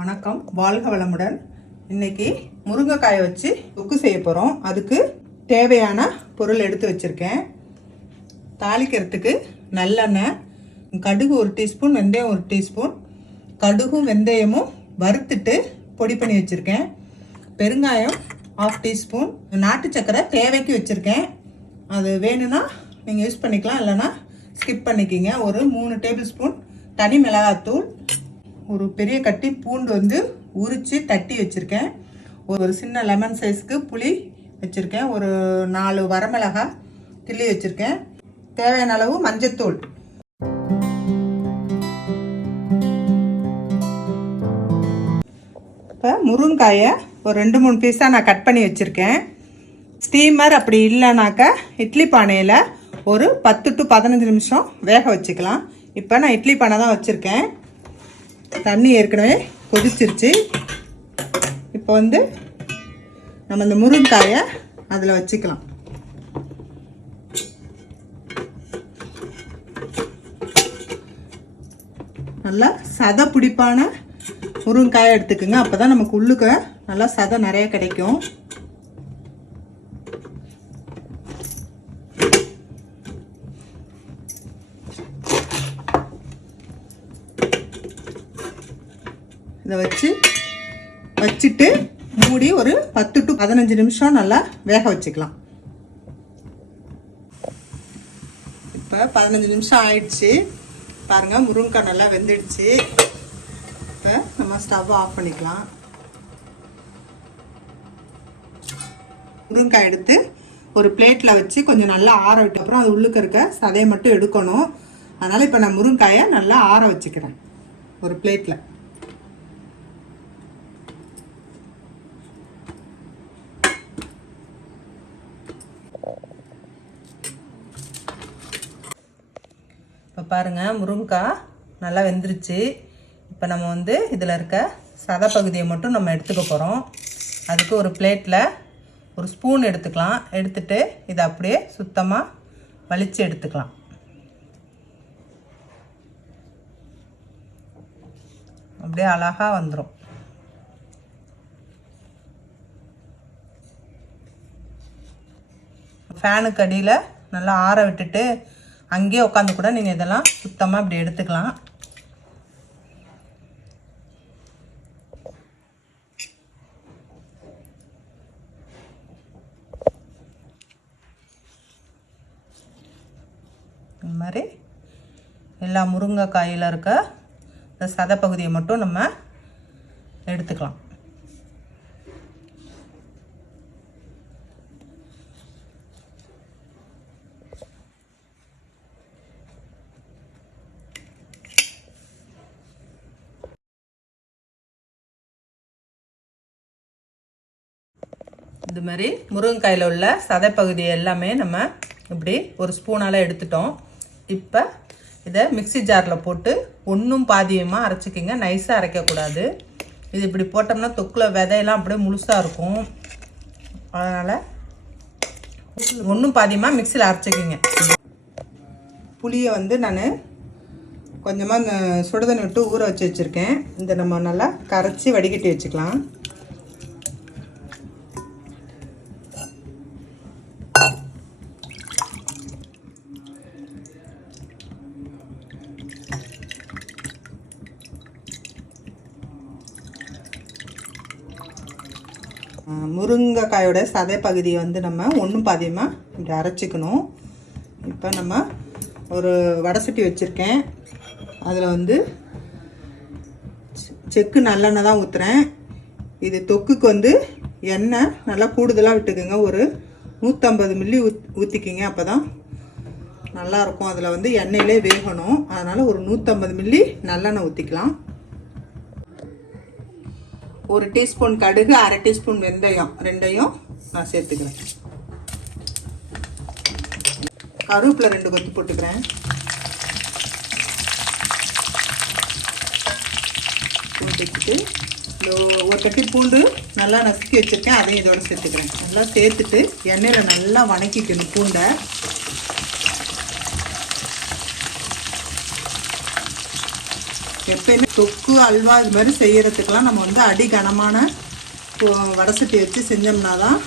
வணக்கம், வாழ்க வளமுடன். இன்னைக்கு முருங்கைக்காயை வச்சு தொக்கு செய்ய போகிறோம். அதுக்கு தேவையான பொருள் எடுத்து வச்சுருக்கேன். தாளிக்கிறதுக்கு நல்லெண்ணெய், கடுகு 1 டீஸ்பூன், வெந்தயம் 1 டீஸ்பூன். கடுகும் வெந்தயமும் வறுத்துட்டு பொடி பண்ணி வச்சுருக்கேன். பெருங்காயம் 1/2 டீஸ்பூன். நாட்டு சக்கரை தேவைக்கு வச்சுருக்கேன். அது வேணும்னா நீங்கள் யூஸ் பண்ணிக்கலாம், இல்லைன்னா ஸ்கிப் பண்ணிக்கிங்க. ஒரு 3 டேபிள் ஸ்பூன் தனி மிளகாத்தூள், ஒரு பெரிய கட்டி பூண்டு வந்து உரித்து தட்டி வச்சுருக்கேன். ஒரு சின்ன லெமன் சைஸ்க்கு புளி வச்சுருக்கேன். ஒரு 4 வரமிளகாய் கிள்ளி வச்சுருக்கேன். தேவையான அளவு மஞ்சத்தூள். இப்போ முருங்காயை ஒரு 2-3 பீஸாக நான் கட் பண்ணி வச்சுருக்கேன். ஸ்டீமர் அப்படி இல்லைனாக்கா இட்லி பானையில் ஒரு 10 to 15 நிமிஷம் வேக வச்சுக்கலாம். இப்போ நான் இட்லி பானை தான் வச்சுருக்கேன். தண்ணி ஏற்கனவே கொதிச்சிருச்சு. இப்போ வந்து நம்ம இந்த முருங்காயை அதில் வச்சுக்கலாம். நல்லா சதை பிடிப்பான முருங்காயை எடுத்துக்குங்க. அப்போ தான் நமக்கு உள்ளுக்க நல்லா சதை நிறைய கிடைக்கும். இதை வச்சுட்டு மூடி ஒரு 10 to 15 நிமிஷம் நல்லா வேக வச்சுக்கலாம். இப்போ 15 நிமிஷம் ஆயிடுச்சு. பாருங்கள், முருங்கைக்காய் நல்லா வெந்துடுச்சு. இப்போ நம்ம ஸ்டவ் ஆஃப் பண்ணிக்கலாம். முருங்கைக்காய் எடுத்து ஒரு பிளேட்டில் வச்சு கொஞ்சம் நல்லா ஆற விட்டு அப்புறம் அது உள்ளுக்க இருக்க சதையை மட்டும் எடுக்கணும். அதனால் இப்போ நான் முருங்கைக்காயை நல்லா ஆற வச்சுக்கிறேன் ஒரு பிளேட்டில். இப்போ பாருங்கள், முருங்கைக்காய் நல்லா வெந்துருச்சு. இப்போ நம்ம வந்து இதில் இருக்க சதை பகுதியை மட்டும் நம்ம எடுத்துக்க போகிறோம். அதுக்கு ஒரு பிளேட்டில் ஒரு ஸ்பூன் எடுத்துக்கலாம். எடுத்துட்டு இதை அப்படியே சுத்தமாக வலித்து எடுத்துக்கலாம். அப்படியே அழகாக வந்துடும். ஃபேனுக்கு அடியில் நல்லா ஆற விட்டுட்டு அங்கேயே உட்காந்து கூட நீங்கள் இதெல்லாம் சுத்தமாக இப்படி எடுத்துக்கலாம். இந்த மாதிரி எல்லா முருங்கைக்காயில் இருக்க இந்த சதை பகுதியை மட்டும் நம்ம எடுத்துக்கலாம். இது மாதிரி முருங்கைக்காயில் உள்ள சதை பகுதி எல்லாமே நம்ம இப்படி ஒரு ஸ்பூனால் எடுத்துட்டோம். இப்போ இதை மிக்ஸி ஜாரில் போட்டு ஒன்றும் பாதியமாக அரைச்சிக்கிங்க. நைஸாக அரைக்கக்கூடாது. இது இப்படி போட்டோம்னா தொக்கில் விதையெல்லாம் அப்படியே முழுசாக இருக்கும். அதனால் ஒன்றும் பாதியமாக மிக்ஸியில் அரைச்சிக்கிங்க. புளியை வந்து நான் கொஞ்சமாக இந்த சுடுதண்ணி விட்டு ஊற வச்சு வச்சுருக்கேன். இந்த நம்ம நல்லா கரைச்சி வடிகட்டி வச்சுக்கலாம். முருங்கைக்காயோட சதை பகுதியை வந்து நம்ம ஒன்றும் பாதியமாக இப்படி அரைச்சிக்கணும். இப்போ நம்ம ஒரு வடை சட்டி வச்சுருக்கேன். அதில் வந்து செக்கு நல்லெண்ணெய் தான் ஊற்றுறேன். இது தொக்குக்கு வந்து எண்ணெய் நல்லா கூடுதலாக விட்டுக்குங்க. ஒரு 150 மில்லி ஊற்றிக்கிங்க. அப்போ தான் நல்லாயிருக்கும். அதில் வந்து எண்ணெயிலே வேகணும். அதனால் ஒரு 150 மில்லி நல்லெண்ணெய் ஊற்றிக்கலாம். 1 டீஸ்பூன் கடுகு, 1/2 டீஸ்பூன் வெந்தயம், ரெண்டையும் நான் சேர்த்துக்கிறேன். கருவேப்பிலை 2 கொத்து போட்டுக்கிறேன். போட்டுக்கிட்டு ஒரு கட்டி பூண்டு நல்லா நசுக்கி வச்சுருக்கேன், அதையும் இதோட சேர்த்துக்கிறேன். நல்லா சேர்த்துட்டு எண்ணெயில் நல்லா வணக்கிக்கணும் பூண்டை. எப்பயுமே தொக்கு அல்வா இது மாதிரி செய்கிறதுக்கெலாம் நம்ம வந்து அடி கனமான வடசட்டி வச்சு செஞ்சோம்னா தான்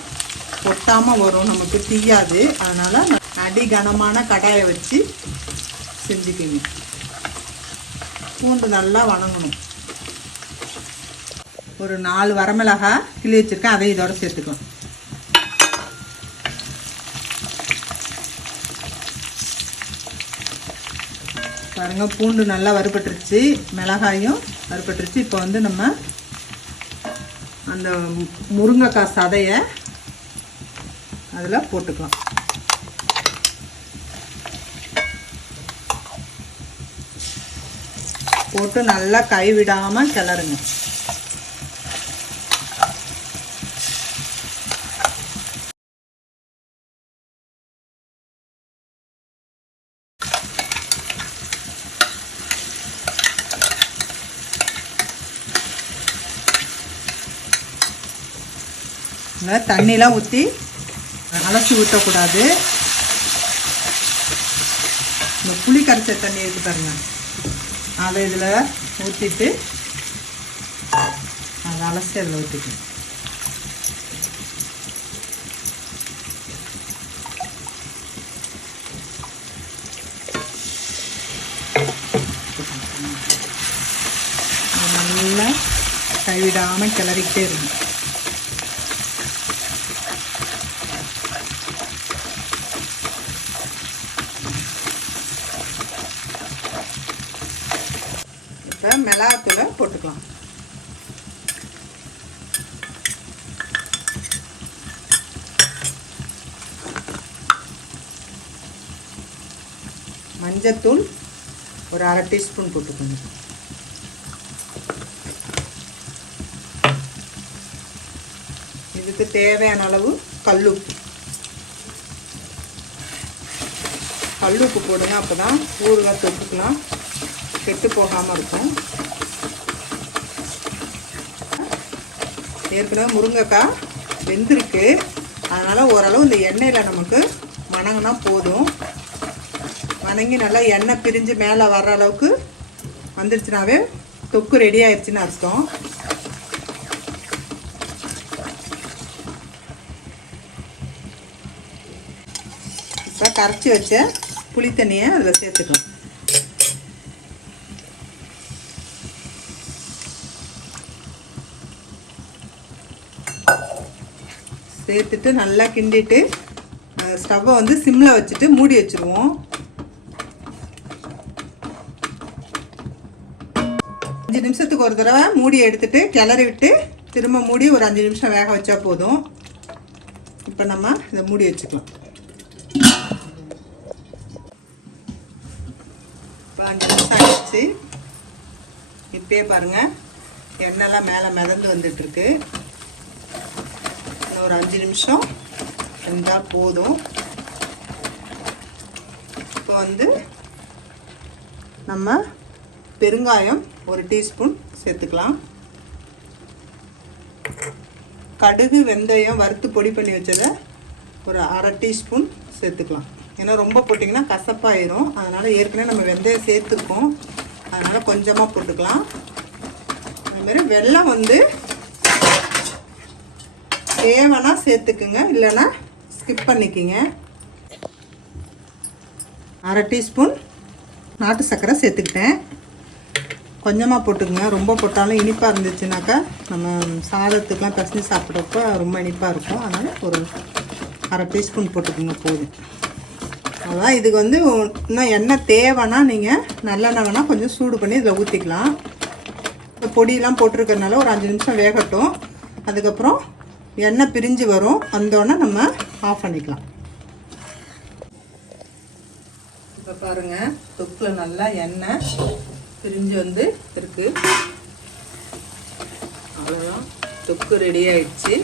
ஒட்டாமல் வரும், நமக்கு தீயாது. அதனால் அடி கனமான கடாயை வச்சு செஞ்சுக்கிங்க. பூண்டு நல்லா வணங்கணும். ஒரு 4 வரமிளகாய் கிள்ளி வச்சுருக்கேன், அதையும் இதோட சேர்த்துக்கலாம். பாருங்கள், பூண்டு நல்லா வறுபட்டுருச்சு, மிளகாயும் வறுபட்டுருச்சு. இப்போ வந்து நம்ம அந்த முருங்கைக்காய் சதையை அதில் போட்டுக்கலாம். போட்டு நல்லா கைவிடாமல் கிளறுங்க. தண்ணிலாம் ஊற்றி அலசி ஊற்றக்கூடாது. இந்த புளி கரைச்ச தண்ணி எடுத்து பாருங்க, அதை இதில் ஊற்றிட்டு அதை அலசி அதில் ஊற்றிக்கணும். நல்லா கைவிடாமல் கிளறிக்கிட்டே இருக்கும். இப்போ மிளகாத்தூளை போட்டுக்கலாம். மஞ்சத்தூள் ஒரு 1/2 டீஸ்பூன் போட்டுக்கோங்க. இதுக்கு தேவையான அளவு கல்லுப்பு போடுங்க. அப்போ தான் ஊறுகாய் தொட்டுக்கலாம் கெட்டு போகாமல் இருக்கும். ஏற்கனவே முருங்கைக்காய் வெந்திருக்கு, அதனால் ஓரளவு இந்த எண்ணெயில் நமக்கு வணங்கினா போதும். வணங்கி நல்லா எண்ணெய் பிரிஞ்சு மேலே வர்ற அளவுக்கு வந்துடுச்சுனாவே தொக்கு ரெடி ஆயிடுச்சுன்னு அர்த்தம். இப்போ கரைச்சி வச்ச புளி தண்ணியை அதில் சேர்த்துக்கலாம். சேர்த்துட்டு நல்லா கிண்டிட்டு ஸ்டவ்வை வந்து சிம்மில் வச்சுட்டு மூடி வச்சுருவோம். 5 நிமிஷத்துக்கு ஒரு தடவை மூடி எடுத்துட்டு கிளறி விட்டு திரும்ப மூடி ஒரு 5 நிமிஷம் வேக வச்சா போதும். இப்போ நம்ம இதை மூடி வச்சுக்கலாம். இப்போ 5 நிமிஷம் ஆகிடுச்சு. இப்பயே பாருங்கள், எண்ணெய்லாம் மேலே மிதந்து வந்துட்டுருக்கு. ஒரு 5 நிமிஷம் இருந்தால் போதும். இப்போ வந்து நம்ம பெருங்காயம் ஒரு டீஸ்பூன் சேர்த்துக்கலாம். கடுகு வெந்தயம் வறுத்து பொடி பண்ணி வச்சதை ஒரு 1/2 டீஸ்பூன் சேர்த்துக்கலாம். ஏன்னா ரொம்ப போட்டிங்கன்னா கசப்பாயிரும், அதனால் ஏற்கனவே நம்ம வெந்தயம் சேர்த்துருக்கோம், அதனால் கொஞ்சமாக போட்டுக்கலாம். அதுமாரி வெல்லம் வந்து தேவைன்னா சேர்த்துக்குங்க, இல்லைன்னா ஸ்கிப் பண்ணிக்கிங்க. 1/2 டீஸ்பூன் நாட்டு சர்க்கரை சேர்த்துக்கிட்டேன். கொஞ்சமாக போட்டுக்குங்க, ரொம்ப போட்டாலும் இனிப்பாக இருந்துச்சுனாக்கா நம்ம சாதத்துக்கெலாம் பிசைஞ்சு சாப்பிட்றப்ப ரொம்ப இனிப்பாக இருக்கும். அதனால் ஒரு 1/2 டீஸ்பூன் போட்டுக்குங்க போதும். அதான் இதுக்கு வந்து இன்னும் எண்ணெய் தேவைன்னா நீங்கள் நல்லெண்ணெய் வேணால் கொஞ்சம் சூடு பண்ணி இதில் ஊற்றிக்கலாம். இந்த பொடியெலாம் போட்டிருக்கறனால ஒரு 5 நிமிஷம் வேகட்டும். அதுக்கப்புறம் எண்ணெய் பிரிஞ்சு வரும், வந்தோடனே நம்ம ஆஃப் பண்ணிக்கலாம். இப்போ பாருங்கள், தொக்கில் நல்லா எண்ணெய் பிரிஞ்சு வந்து இருக்குது. அவ்வளோதான், தொக்கு ரெடி ஆயிடுச்சு.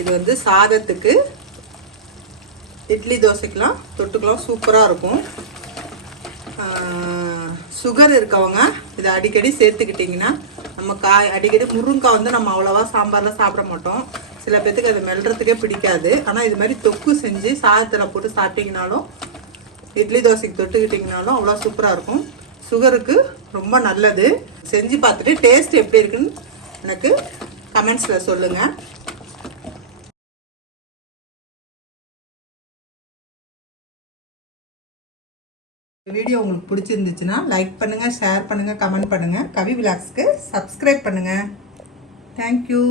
இது வந்து சாதத்துக்கு இட்லி தோசைக்கெலாம் தொட்டுக்கலாம் சூப்பராக இருக்கும். சுகர் இருக்கவங்க இதை அடிக்கடி சேர்த்துக்கிட்டிங்கன்னா நம்ம அடிக்கடி முருங்கைக்காய் வந்து நம்ம அவ்வளோவா சாம்பாரில் சாப்பிட மாட்டோம். சில பேர்த்துக்கு அது மெல்றதுக்கே பிடிக்காது. ஆனால் இது மாதிரி தொக்கு செஞ்சு சாதத்தில் போட்டு சாப்பிட்டிங்கனாலும் இட்லி தோசைக்கு தொட்டுக்கிட்டிங்கனாலும் அவ்வளோ சூப்பராக இருக்கும். சுகருக்கு ரொம்ப நல்லது. செஞ்சு பார்த்துட்டு டேஸ்ட் எப்படி இருக்குன்னு எனக்கு கமெண்ட்ஸில் சொல்லுங்கள். வீடியோ உங்களுக்கு பிடிச்சிருந்துச்சுன்னா லைக் பண்ணுங்கள், ஷேர் பண்ணுங்கள், கமெண்ட் பண்ணுங்கள். கவி விலாக்ஸ்க்கு சப்ஸ்கிரைப் பண்ணுங்கள். தேங்க்யூ.